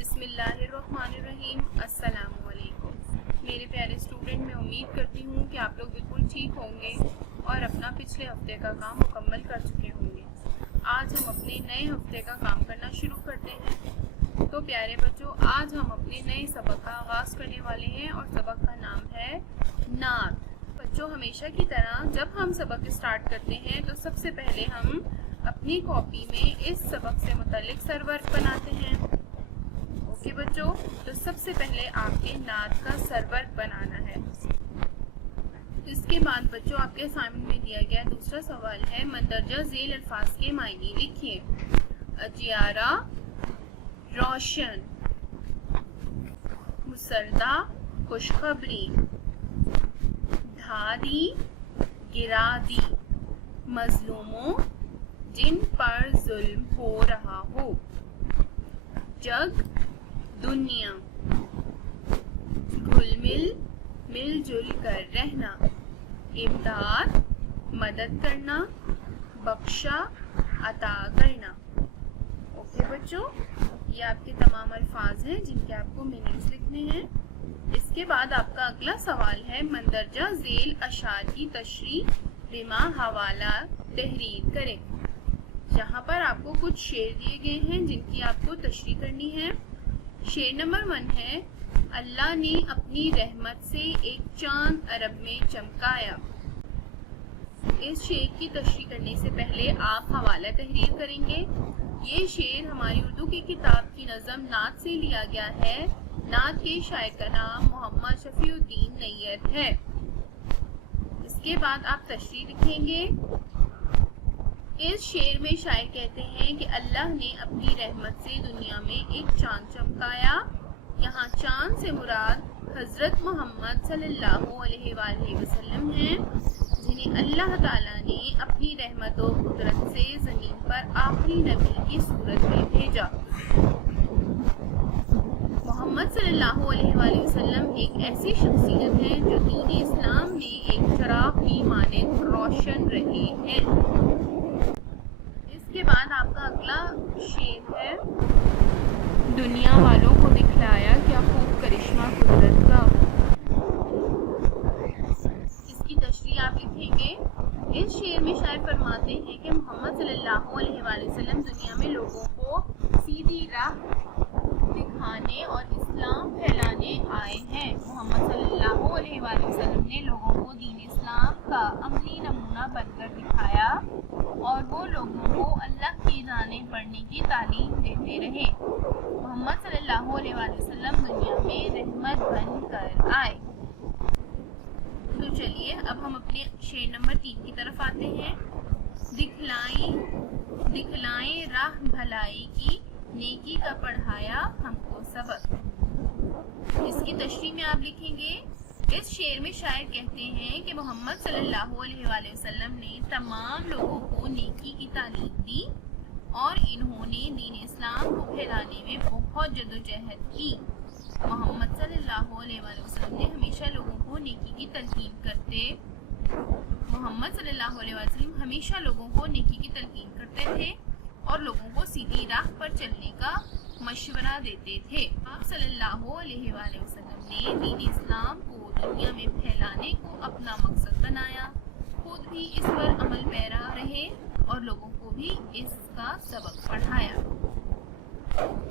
بسم اللہ الرحمن الرحیم۔ السلام علیکم میرے پیارے اسٹوڈنٹ، میں امید کرتی ہوں کہ آپ لوگ بالکل ٹھیک ہوں گے اور اپنا پچھلے ہفتے کا کام مکمل کر چکے ہوں گے۔ آج ہم اپنے نئے ہفتے کا کام کرنا شروع کرتے ہیں۔ تو پیارے بچوں، آج ہم اپنے نئے سبق کا آغاز کرنے والے ہیں اور سبق کا نام ہے نعت۔ بچوں، ہمیشہ کی طرح جب ہم سبق اسٹارٹ کرتے ہیں تو سب سے پہلے ہم اپنی کاپی میں اس سبق سے متعلق سرورق بناتے ہیں۔ اوکے بچوں، تو سب سے پہلے آپ کے نعت کا سرورق بنانا ہے۔ اس کے بعد بچوں، آپ کے اسائنمنٹ میں دیا گیا دوسرا سوال ہے مندرجہ ذیل الفاظ کے معنی لکھیے۔ اجیارہ روشن، مسردہ خوشخبری، ڈھا دی گرا دی، مظلوموں جن پر ظلم ہو رہا ہو، جگ دنیا، گھل مل جل کر رہنا، امداد مدد کرنا، بخشا عطا کرنا۔ اوکے بچوں، یہ آپ کے تمام الفاظ ہیں جن کے آپ کو میننگز لکھنے ہیں۔ اس کے بعد آپ کا اگلا سوال ہے مندرجہ ذیل اشعار کی تشریح بما حوالہ تحریر کریں۔ یہاں پر آپ کو کچھ شعر دیے گئے ہیں جن کی آپ کو تشریح کرنی ہے۔ شعر نمبر 1 ہے، اللہ نے اپنی رحمت سے ایک چاند عرب میں چمکایا۔ اس شعر کی تشریح کرنے سے پہلے آپ حوالہ تحریر کریں گے۔ یہ شعر ہماری اردو کی کتاب کی نظم نعت سے لیا گیا ہے۔ نعت کے شاعر کا نام محمد شفیع الدین نیّر ہے۔ اس کے بعد آپ تشریح لکھیں گے۔ اس شعر میں شاعر کہتے ہیں کہ اللہ نے اپنی رحمت سے دنیا میں ایک چاند چمکایا۔ یہاں چاند سے مراد حضرت محمد صلی اللہ علیہ وآلہ وسلم ہیں، جنہیں اللہ تعالیٰ نے اپنی رحمت و قدرت سے زمین پر آخری نبی کی صورت میں بھیجا۔ محمد صلی اللہ علیہ وآلہ وسلم ایک ایسی شخصیت ہے جو دین اسلام میں ایک چراغ کی مانند روشن رہے ہیں۔ اس کے بعد آپ کا اگلا شعر ہے، دنیا والوں کو دکھلایا کیا خوب کرشمہ قدرت کا۔ اس کی تشریح آپ لکھیں گے۔ اس شعر میں شاعر فرماتے ہیں کہ محمد صلی اللہ علیہ وآلہ وسلم دنیا میں لوگوں کو سیدھی راہ دکھانے اور اسلام پھیلانے آئے ہیں۔ محمد صلی اللہ علیہ وآلہ وسلم نے لوگوں کو دین اسلام کا عملی نمونہ بن کر دکھایا اور وہ لوگوں کو اللہ کی راہیں پڑھنے کی تعلیم دیتے رہے۔ محمد صلی اللہ علیہ وآلہ وسلم دنیا میں رحمت بن کر آئے۔ تو چلیے اب ہم اپنے شعر نمبر 3 کی طرف آتے ہیں۔ دکھلائیں راہ بھلائی کی، نیکی کا پڑھایا ہم کو سبق۔ اس کی تشریح میں آپ لکھیں گے۔ اس شعر میں شاعر کہتے ہیں کہ محمد صلی اللہ علیہ وآلہ وسلم نے تمام لوگوں کو نیکی کی تعلیم دی اور انہوں نے دین اسلام کو پھیلانے میں بہت جدوجہد کی۔ محمد صلی اللہ علیہ وآلہ وسلم نے ہمیشہ لوگوں کو نیکی کی تلقین کرتے تھے اور لوگوں کو سیدھی راہ پر چلنے کا مشورہ دیتے تھے۔ آپ صلی اللہ علیہ وآلہ وسلم نے دین اسلام کو دنیا میں پھیلانے کو اپنا مقصد بنایا، خود بھی اس پر عمل پیرا رہے اور لوگوں کو بھی اس کا سبق پڑھایا۔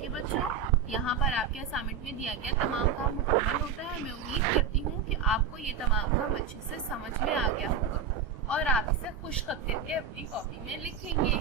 کہ بچوں، یہاں پر آپ کے اسائنمنٹ میں دیا گیا تمام کام مکمل ہوتا ہے۔ میں امید کرتی ہوں کہ آپ کو یہ تمام کام اچھے سے سمجھ میں آ گیا ہوگا اور آپ اسے خوش خط کر کے اپنی کاپی میں لکھیں گے۔